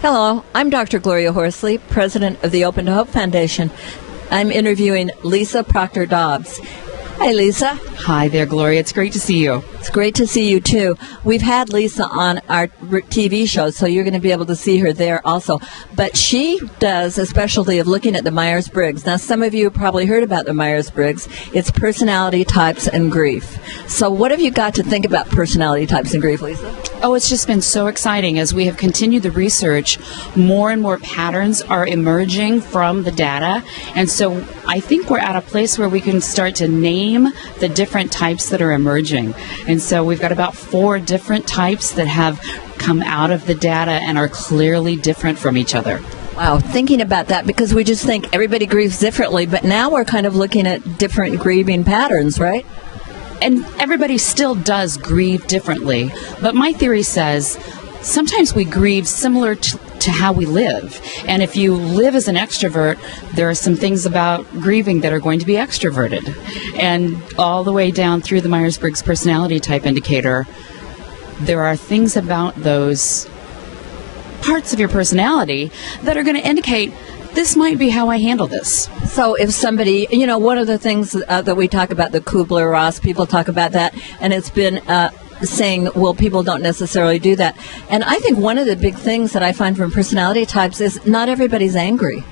Hello, I'm Dr. Gloria Horsley, president of the Open to Hope Foundation. I'm interviewing Lisa Prossor-Dodds. Hi, Lisa. Hi there, Gloria. It's great to see you. It's great to see you, too. We've had Lisa on our TV show, so you're going to be able to see her there also. But she does a specialty of looking at the Myers Briggs. Now, some of you have probably heard about the Myers Briggs. It's personality types and grief. So what have you got to think about personality types and grief, Lisa? Oh, it's just been so exciting. As we have continued the research, more and more patterns are emerging from the data. And so I think we're at a place where we can start to name the different types that are emerging. And so we've got about 4 different types that have come out of the data and are clearly different from each other. Wow, thinking about that, because we just think everybody grieves differently, but now we're kind of looking at different grieving patterns, right? And everybody still does grieve differently. But my theory says sometimes we grieve similar to how we live. And if you live as an extrovert, there are some things about grieving that are going to be extroverted. And all the way down through the Myers Briggs personality type indicator, there are things about those parts of your personality that are going to indicate this might be how I handle this. So if somebody, one of the things that we talk about, the Kubler-Ross, people talk about that, and it's been saying, well, people don't necessarily do that. And I think one of the big things that I find from personality types is not everybody's angry.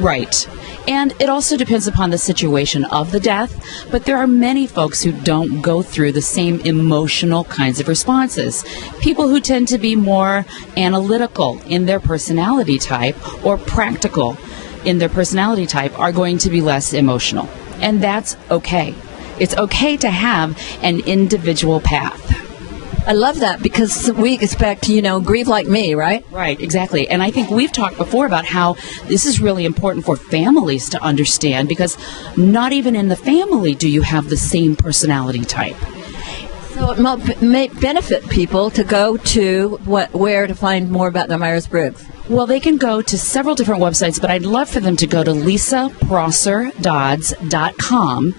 Right. And it also depends upon the situation of the death, but there are many folks who don't go through the same emotional kinds of responses. People who tend to be more analytical in their personality type or practical in their personality type are going to be less emotional. And that's okay. It's okay to have an individual path. I love that, because we expect, grieve like me, right? Right, exactly. And I think we've talked before about how this is really important for families to understand, because not even in the family do you have the same personality type. So it may benefit people to go to where to find more about the Myers Briggs. Well, they can go to several different websites, but I'd love for them to go to lisaprossor-dodds.com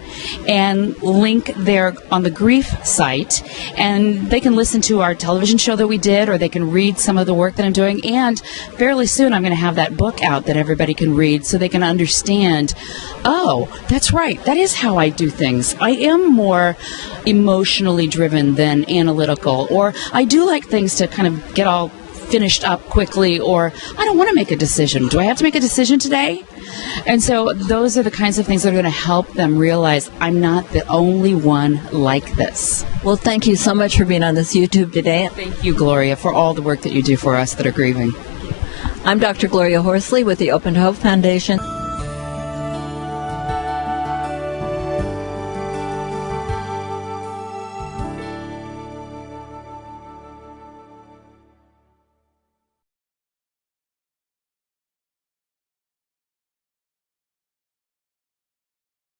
and link there on the grief site, and they can listen to our television show that we did, or they can read some of the work that I'm doing. And fairly soon I'm going to have that book out that everybody can read so they can understand, oh, that's right, that is how I do things. I am more emotionally driven than analytical, or I do like things to kind of get all finished up quickly, or I don't want to make a decision. Do I have to make a decision today? And so those are the kinds of things that are going to help them realize I'm not the only one like this. Well, thank you so much for being on this YouTube today. Thank you, Gloria, for all the work that you do for us that are grieving. I'm Dr. Gloria Horsley with the Open to Hope Foundation.